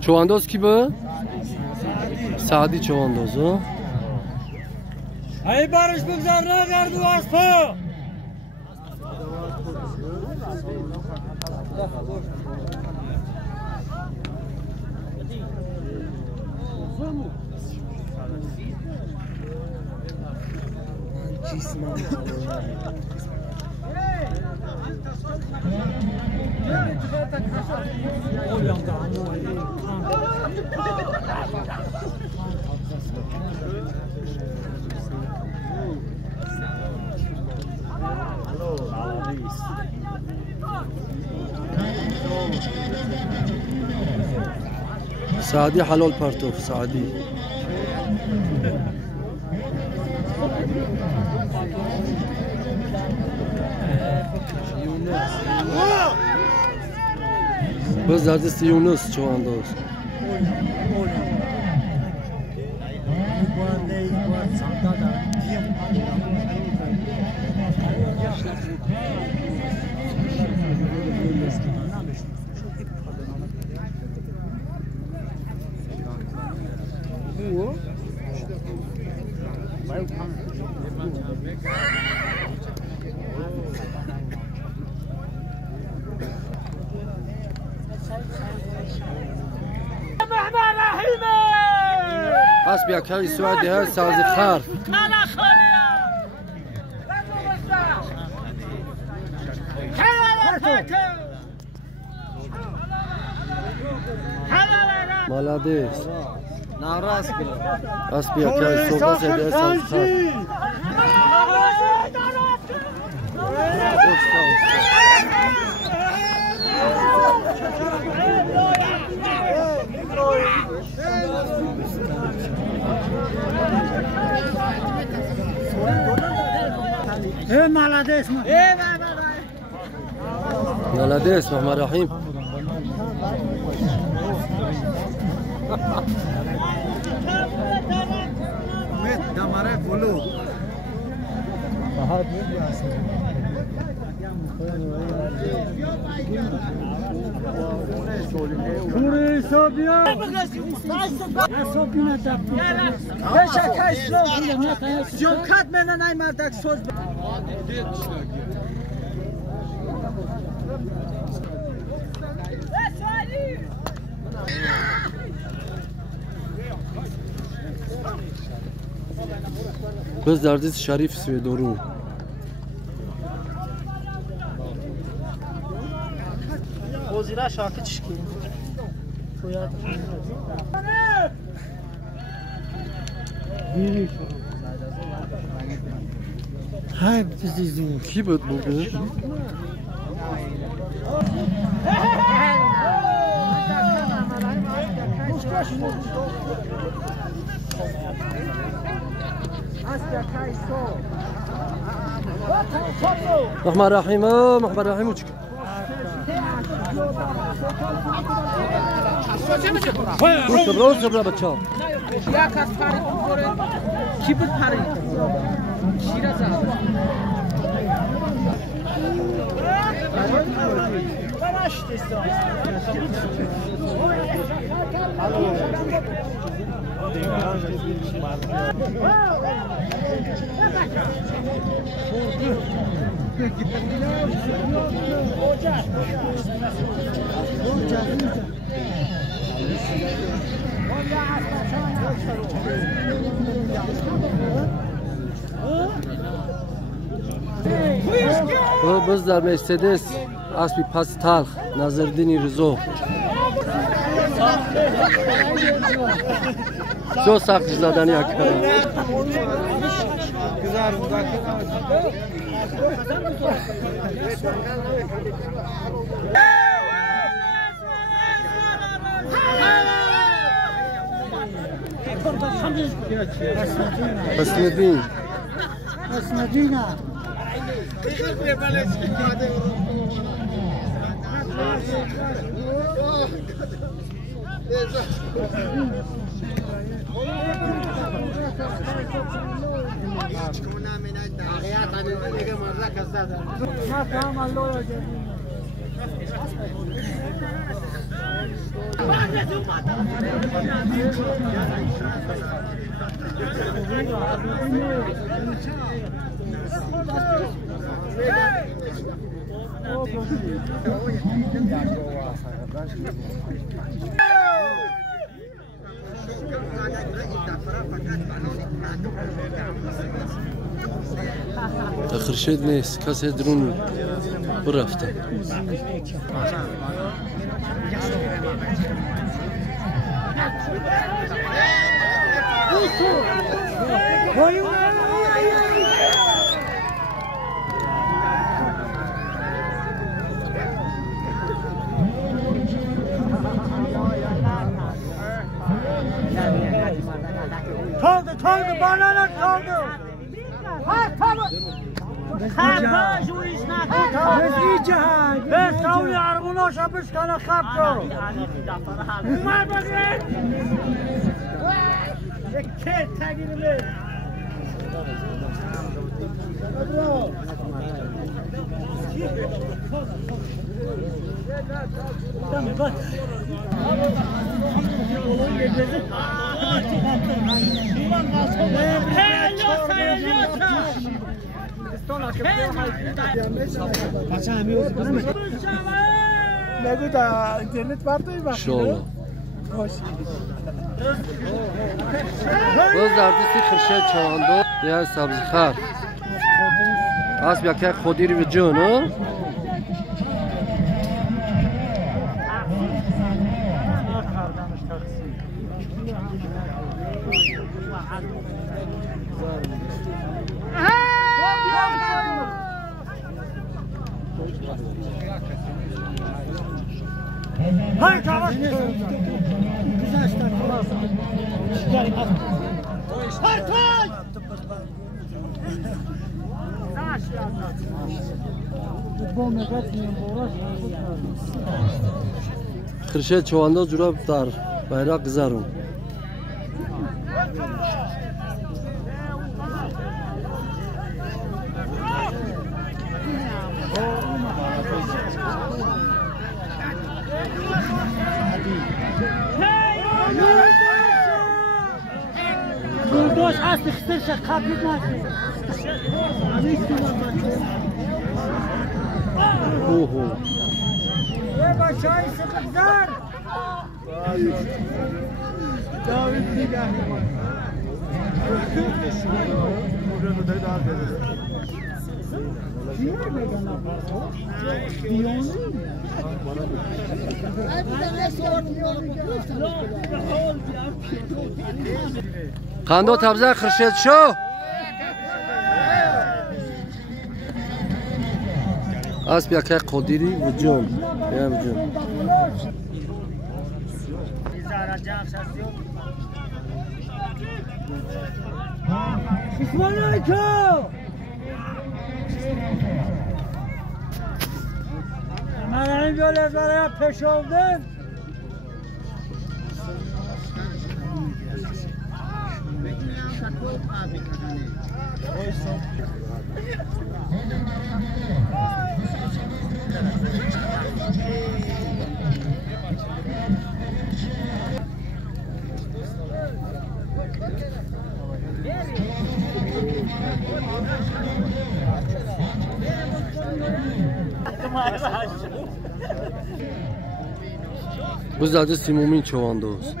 چوانداز کی به؟ سعدی چواندازو. ای بارش بگذار نگردو از پا. سعدي حلول بارتوف سعدي بس دردست يونس شو عنده حسب یک های سوادی ها سازی خرف مالادیس ناراض حسب یک های صحبت سازی خرف مالاديس مالاديس محمد رحيم دماره فلو بس دردیز شریف سوی دورو وزیره شاکی چشکی های بزیزی کی بود بگه؟ محمد رحیم محمد رحیم چیکار؟ روز بچه یک از پاری بخوره کی بود پاری؟ شیراز بس در مرسدس اسبی پس تلخ نظردین رضا شو سخت زدن یک گذار Asnedin. Asnedina. خورشید نیست کسی درون برفته Kaldı banalar kaldı. خربا جویش نکن بزی جهان بس تاوی عربونا شبش کنه خب تو اومد بگیر یک که تگیر بید دمی بات نگو تا اینترنت برداری بخیر شالا باز در دستی خورشید چواندو یا سبزخر اسب یکی خودی رو جون ها Hayır tamam. Güzel işte. Hayır. خورشید چواندو جوراب در bayrak kızarın Kurdoş aslı kısırsa kapıyı nasıl? Oho. Ve başayı sıkıntılar. David Nigahı. قندو تبزه خورشید شو اسب یکی قدیری و جون یا جون Bismillahirrahmanirrahim. من جلوی برای پیش آمدن Bu zaten Simumin çovandoz.